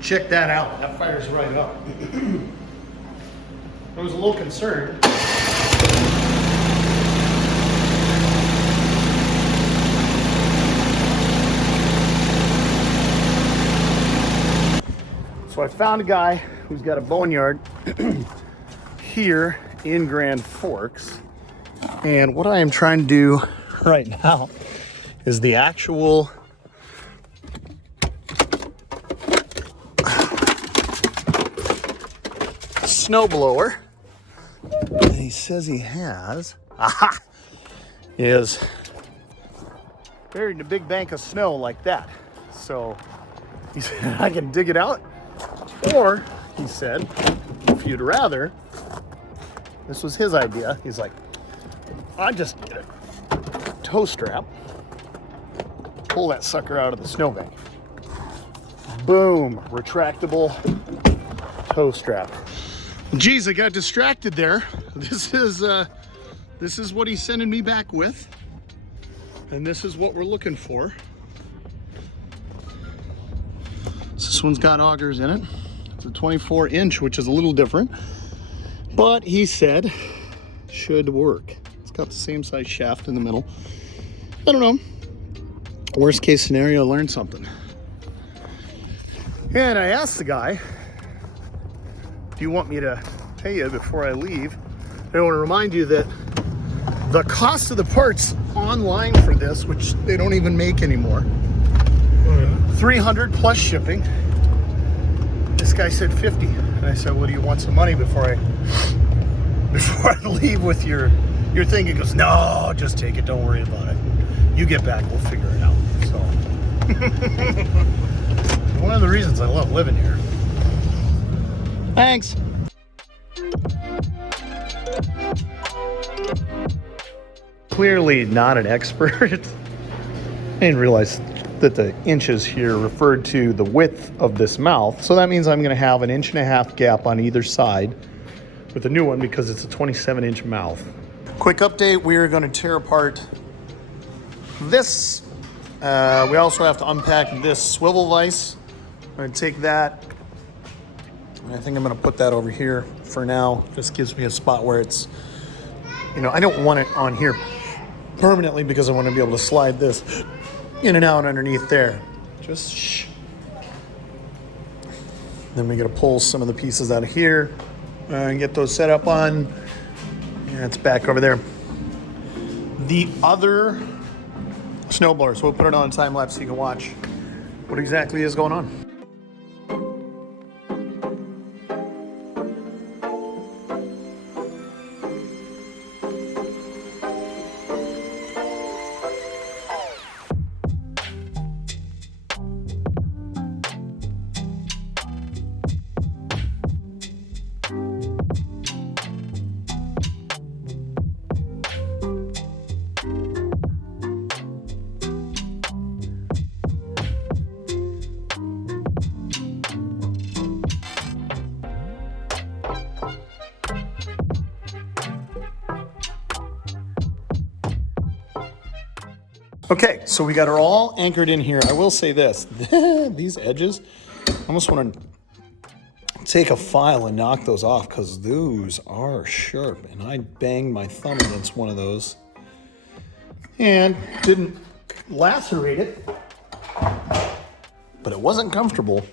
Check that out. That fires right up. I was a little concerned. So I found a guy who's got a boneyard here in Grand Forks. And what I am trying to do right now is the actual snowblower that he says he has, is buried in a big bank of snow like that. So he said I can dig it out, or he said, if you'd rather, this was his idea, he's like, I just get a tow strap, pull that sucker out of the snowbank. Boom, retractable tow strap. Geez, I got distracted there. This is what he's sending me back with. And this is what we're looking for. This one's got augers in it. It's a 24-inch, which is a little different. But he said, should work. It's got the same size shaft in the middle. I don't know. Worst case scenario, learn something. And I asked the guy, do you want me to pay you before I leave? I want to remind you that the cost of the parts online for this, which they don't even make anymore, $300 plus shipping. This guy said $50, and I said, well, do you want some money before I leave with your thing? He goes, no, just take it, don't worry about it. You get back, we'll figure it out. So one of the reasons I love living here. Thanks. Clearly not an expert. I didn't realize that the inches here referred to the width of this mouth. So that means I'm going to have an 1.5 inch gap on either side with the new one because it's a 27-inch mouth. Quick update, we are going to tear apart this. We also have to unpack this swivel vise. I'm going to take that. I think I'm going to put that over here for now. Just gives me a spot where it's, I don't want it on here permanently because I want to be able to slide this in and out underneath there. Just shh. Then we got to pull some of the pieces out of here and get those set up on. Yeah, it's back over there. The other snowblower, so we'll put it on time lapse so you can watch what exactly is going on. Okay, so we got her all anchored in here. I will say this, these edges, I almost want to take a file and knock those off because those are sharp. And I banged my thumb against one of those and didn't lacerate it, but it wasn't comfortable.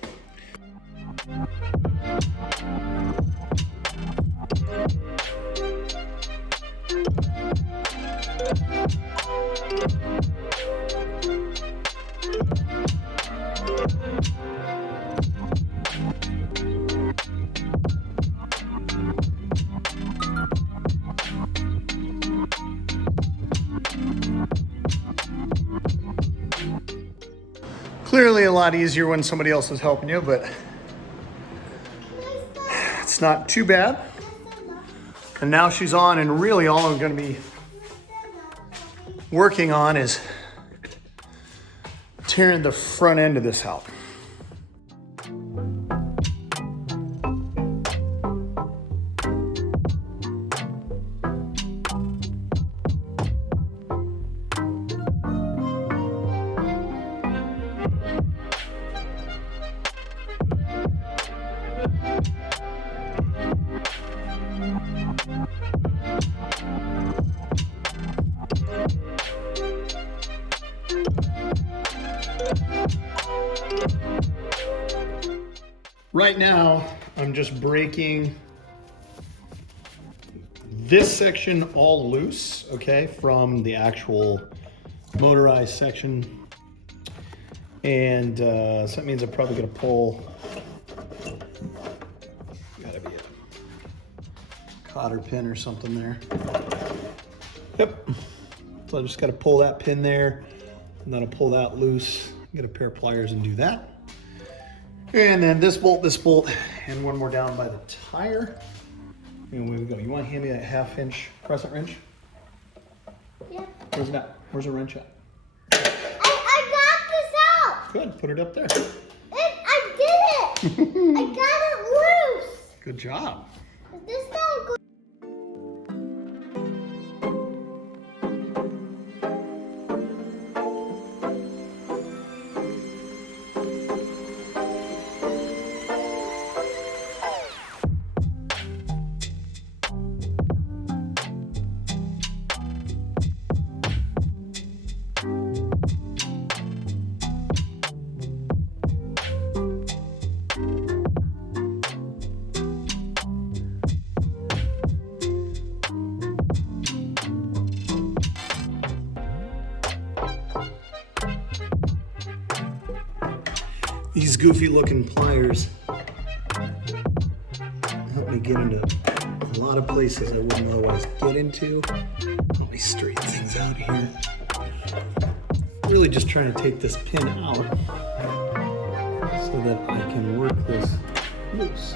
Clearly a lot easier when somebody else is helping you, but it's not too bad. And now she's on, and really all I'm going to be working on is tearing the front end of this out. Right now, I'm just breaking this section all loose, okay, from the actual motorized section. And so that means I'm probably gonna pull, gotta be a cotter pin or something there. Yep, so I just gotta pull that pin there, and then I'll pull that loose, get a pair of pliers and do that. And then this bolt, and one more down by the tire. And where we go. You want to hand me that 1/2 inch crescent wrench? Yeah. Where's that? Where's the wrench at? I got this out. Good. Put it up there. I did it. I got it loose. Good job. This is not good. These goofy looking pliers help me get into a lot of places I wouldn't otherwise get into. Help me straighten things out here. Really just trying to take this pin out so that I can work this loose.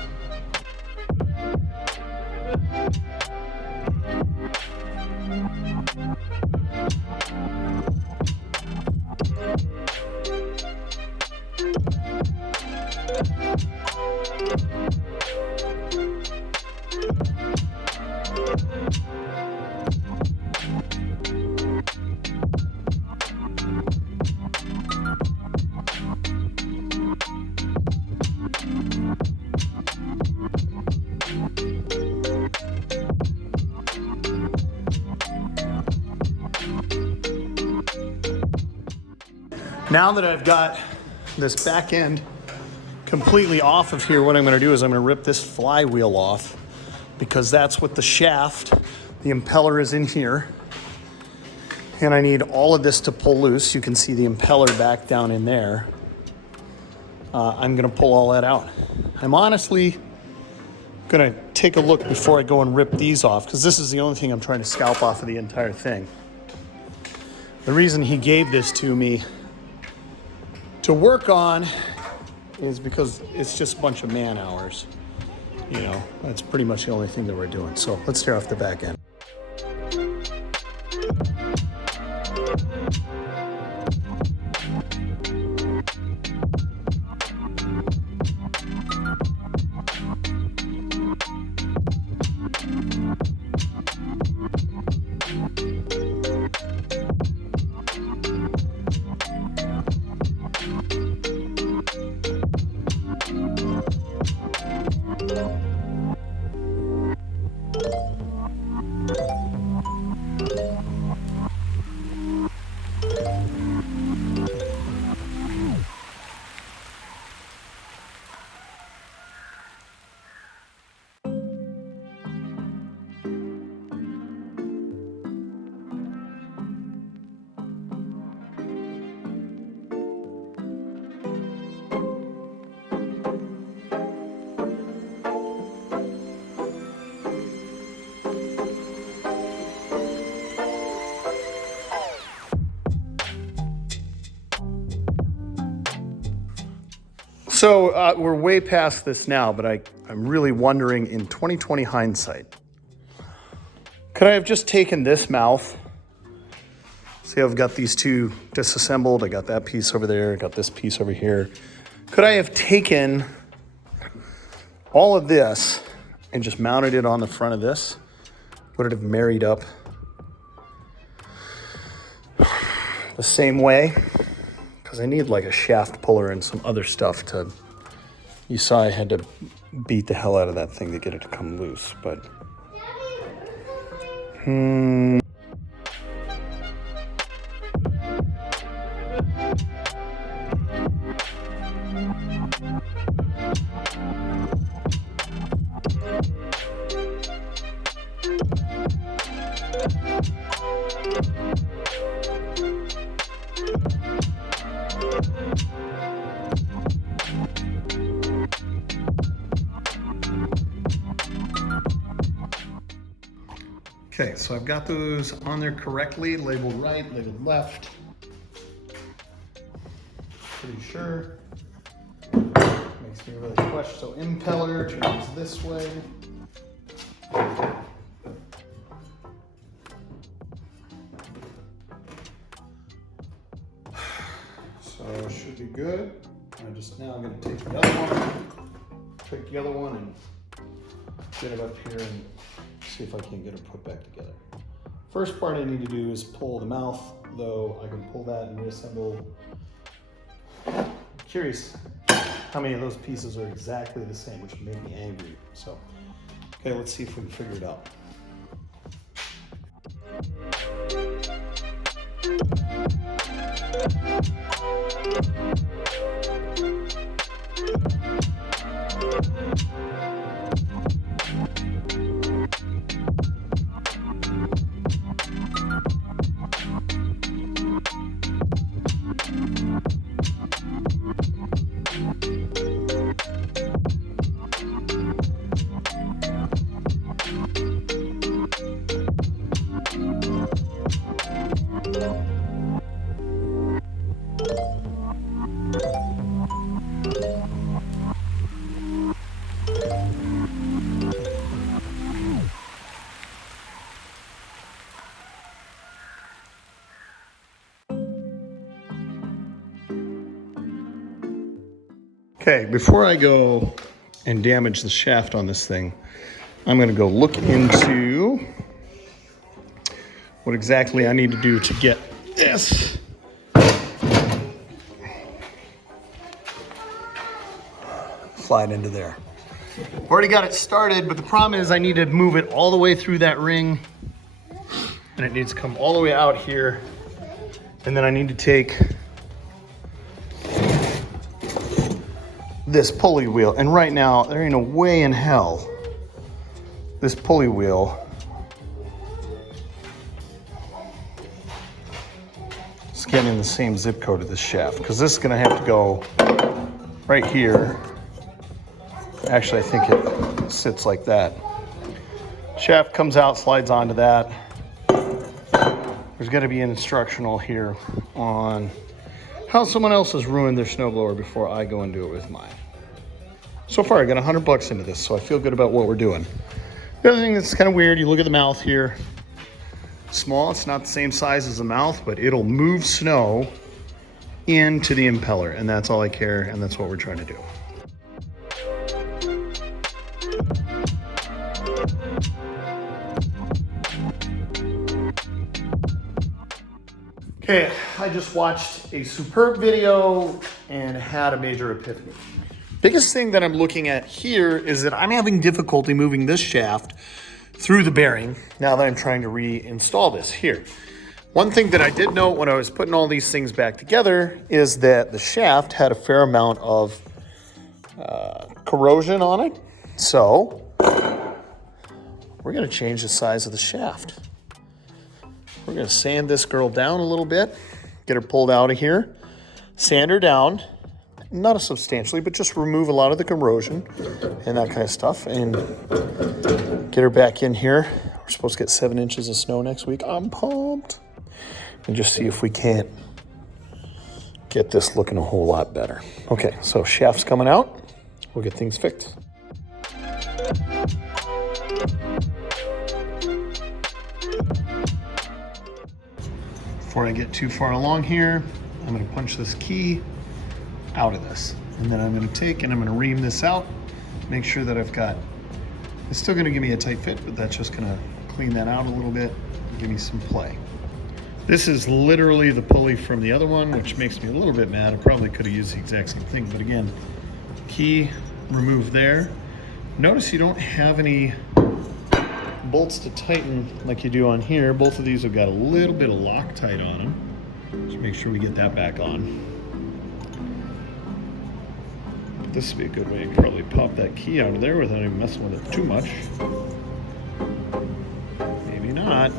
Now that I've got this back end completely off of here, what I'm going to do is I'm going to rip this flywheel off, because that's what the shaft, the impeller is in here. And I need all of this to pull loose. You can see the impeller back down in there. I'm going to pull all that out. I'm honestly going to take a look before I go and rip these off, because this is the only thing I'm trying to scalp off of the entire thing. The reason he gave this to me to work on is because it's just a bunch of man hours. You know, that's pretty much the only thing that we're doing. So let's tear off the back end. So we're way past this now, but I'm really wondering, in 2020 hindsight, could I have just taken this mouth? See, I've got these two disassembled. I got that piece over there. I got this piece over here. Could I have taken all of this and just mounted it on the front of this? Would it have married up the same way? Because I need like a shaft puller and some other stuff to, you saw I had to beat the hell out of that thing to get it to come loose, but. Okay, so I've got those on there correctly, labeled right, labeled left. Pretty sure. Makes me really question. So impeller turns this way. So it should be good. I'm going to take the other one and get it up here and see if I can get it put back together. First part I need to do is pull the mouth, though I can pull that and reassemble. Curious how many of those pieces are exactly the same, which made me angry. So, okay, let's see if we can figure it out. Okay, before I go and damage the shaft on this thing, I'm going to go look into what exactly I need to do to get this slide into there. Already got it started, but the problem is I need to move it all the way through that ring, and it needs to come all the way out here, and then I need to take this pulley wheel, and right now there ain't no way in hell this pulley wheel is getting in the same zip code of this shaft, because this is going to have to go right here. Actually, I think it sits like that. Shaft comes out, slides onto that. There's got to be an instructional here on how someone else has ruined their snowblower before I go and do it with mine. So far, I got $100 into this, so I feel good about what we're doing. The other thing that's kind of weird, you look at the mouth here. Small, it's not the same size as the mouth, but it'll move snow into the impeller, and that's all I care, and that's what we're trying to do. Okay, I just watched a superb video and had a major epiphany. Biggest thing that I'm looking at here is that I'm having difficulty moving this shaft through the bearing now that I'm trying to reinstall this here. One thing that I did note when I was putting all these things back together is that the shaft had a fair amount of corrosion on it. So we're gonna change the size of the shaft. We're gonna sand this girl down a little bit, get her pulled out of here, sand her down, not substantially, but just remove a lot of the corrosion and that kind of stuff, and get her back in here. We're supposed to get 7 inches of snow next week. I'm pumped. And just see if we can't get this looking a whole lot better. Okay, so shaft's coming out. We'll get things fixed. Before I get too far along here, I'm going to punch this key out of this. And then I'm going to take and I'm going to ream this out, make sure that I've got, it's still going to give me a tight fit, but that's just going to clean that out a little bit and give me some play. This is literally the pulley from the other one, which makes me a little bit mad. I probably could have used the exact same thing, but again, key removed there. Notice you don't have any bolts to tighten like you do on here. Both of these have got a little bit of Loctite on them. Just make sure we get that back on. But this would be a good way to probably pop that key out of there without even messing with it too much. Maybe not.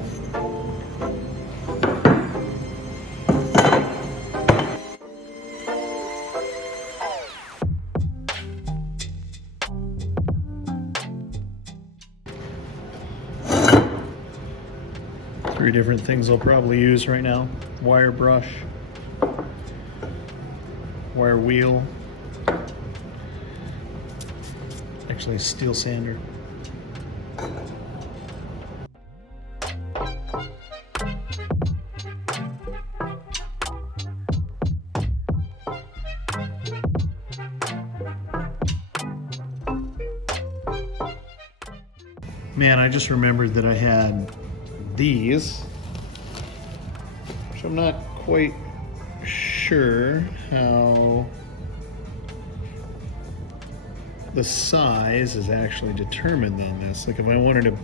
Three different things I'll probably use right now. Wire brush, wire wheel, actually a steel sander. Man, I just remembered that I had these, which I'm not quite sure how the size is actually determined on this. Like if I wanted to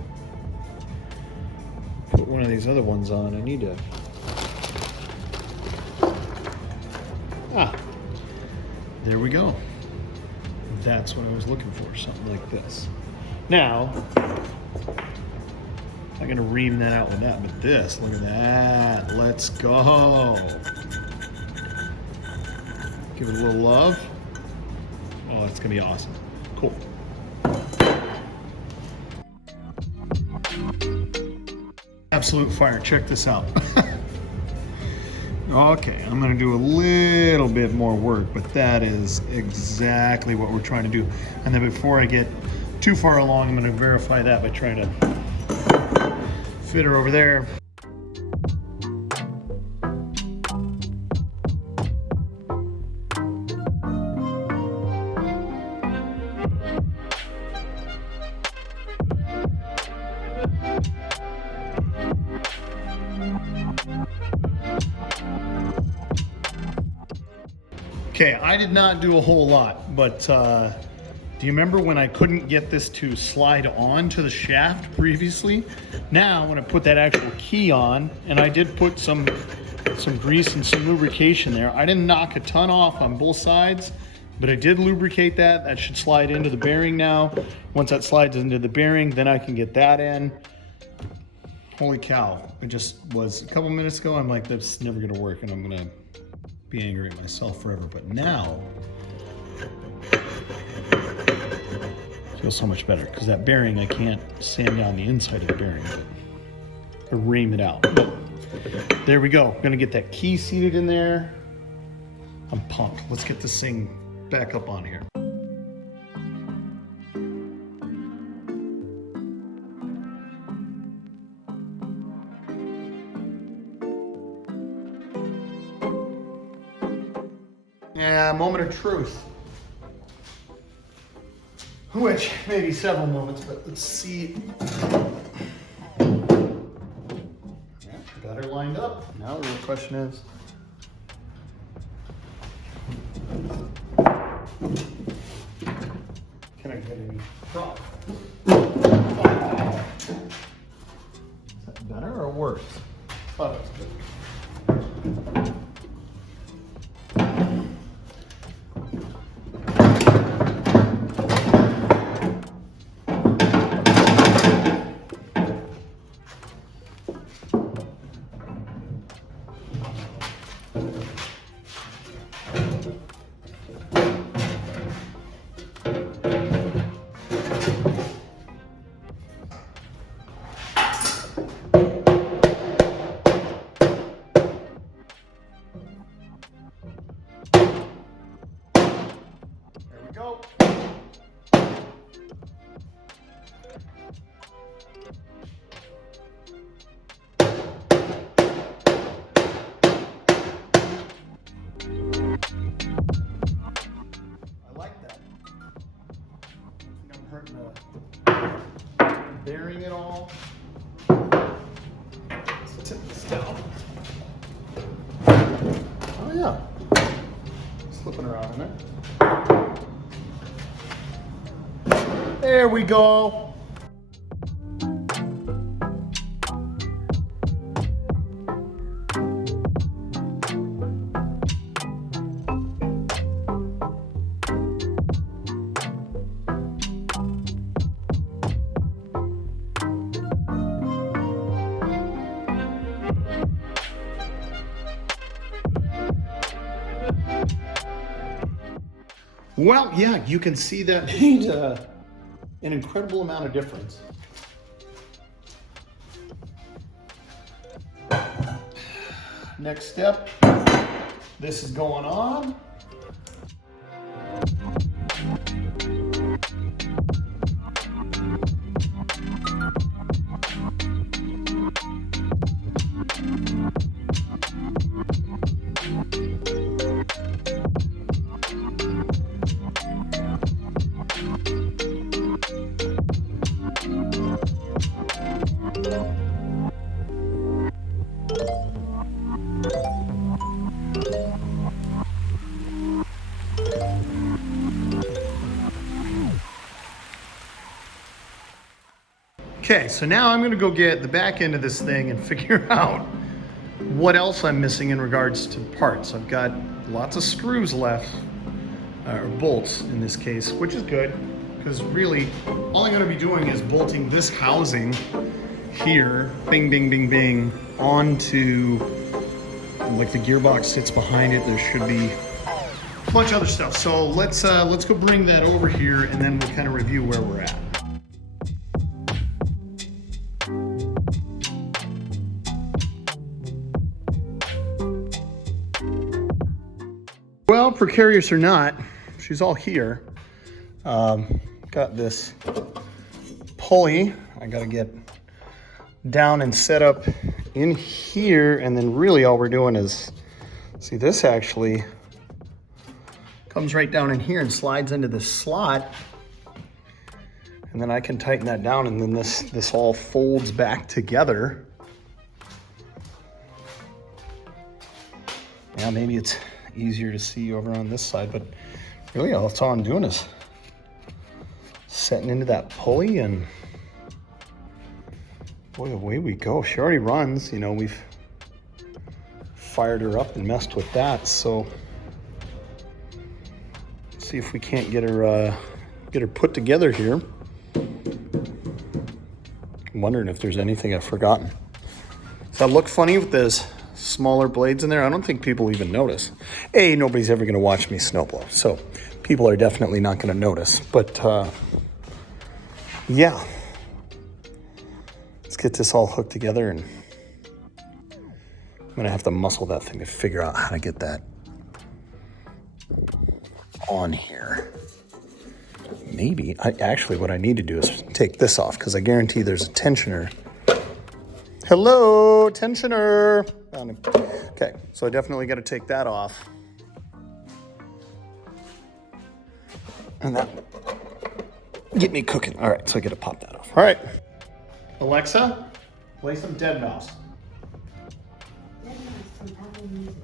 put one of these other ones on, I need to, there we go. That's what I was looking for, something like this. Now, I'm gonna ream that out with that, but this, look at that. Let's go. Give it a little love. Oh, it's gonna be awesome. Cool. Absolute fire, check this out. Okay, I'm gonna do a little bit more work, but that is exactly what we're trying to do. And then before I get too far along, I'm gonna verify that by trying to fit her over there. Okay, I did not do a whole lot, but do you remember when I couldn't get this to slide on to the shaft previously? Now, when I put that actual key on, and I did put some grease and some lubrication there, I didn't knock a ton off on both sides, but I did lubricate that. That should slide into the bearing now. Once that slides into the bearing, then I can get that in. Holy cow, I just was, a couple minutes ago, I'm like, that's never gonna work, and I'm gonna be angry at myself forever, but now I feel so much better because that bearing, I can't sand down the inside of the bearing, but I ream it out. But there we go. I'm gonna get that key seated in there. I'm pumped. Let's get this thing back up on here. Yeah, moment of truth. Which may be several moments, but let's see. Yeah, got her lined up. Now the real question is, can I get any prop? Is that better or worse? Oh, that's good. Go. I like that. I think I'm hurting the bearing at all. Let's tip this down. Oh yeah. Slipping around in it. There we go. Well, yeah, you can see that made an incredible amount of difference. next step. This is going on. Okay, so now I'm gonna go get the back end of this thing and figure out what else I'm missing in regards to parts. I've got lots of screws left, or bolts in this case, which is good, because really all I'm gonna be doing is bolting this housing here, bing, bing, bing, bing, onto, like the gearbox sits behind it. There should be a bunch of other stuff. So let's go bring that over here and then we'll kind of review where we're at. Well, precarious or not, she's all here. Got this pulley I gotta get down and set up in here, and then really all we're doing is, see, this actually comes right down in here and slides into this slot, and then I can tighten that down, and then this all folds back together. Yeah, maybe it's easier to see over on this side, but really that's all I'm doing is setting into that pulley, and boy, away we go. She already runs, you know, we've fired her up and messed with that, so let's see if we can't get her put together here. I'm wondering if there's anything I've forgotten. Does that look funny with this smaller blades in there? I don't think people even notice. A, nobody's ever gonna watch me snowblow, so people are definitely not gonna notice, but yeah. Let's get this all hooked together, and I'm gonna have to muscle that thing to figure out how to get that on here. Maybe, actually what I need to do is take this off, because I guarantee there's a tensioner. Hello, tensioner. Okay, so I definitely got to take that off. And that get me cooking. All right, so I got to pop that off. All right. Alexa, play some Dead Mouse. Dead Mouse from Apple Music.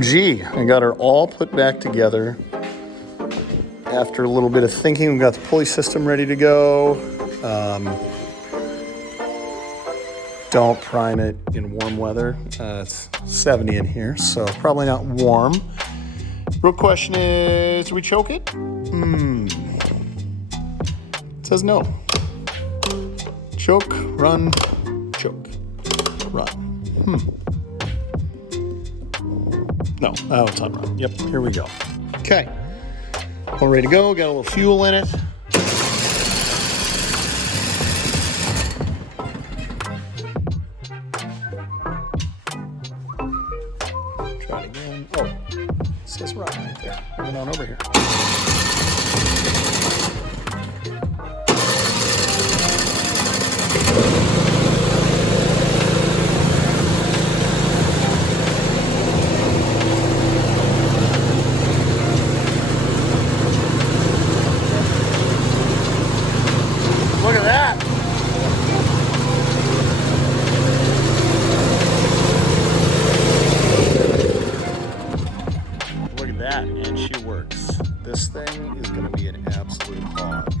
Gee, I got her all put back together. After a little bit of thinking, we got the pulley system ready to go. Don't prime it in warm weather. It's 70 in here, so probably not warm. Real question is, do we choke it? It says no. Choke, run, choke, run. No, oh, it's on run. Yep, here we go. Okay, all ready to go. Got a little fuel in it. Try it again. Oh, it says run right there. Bring it on over here. absolute hog.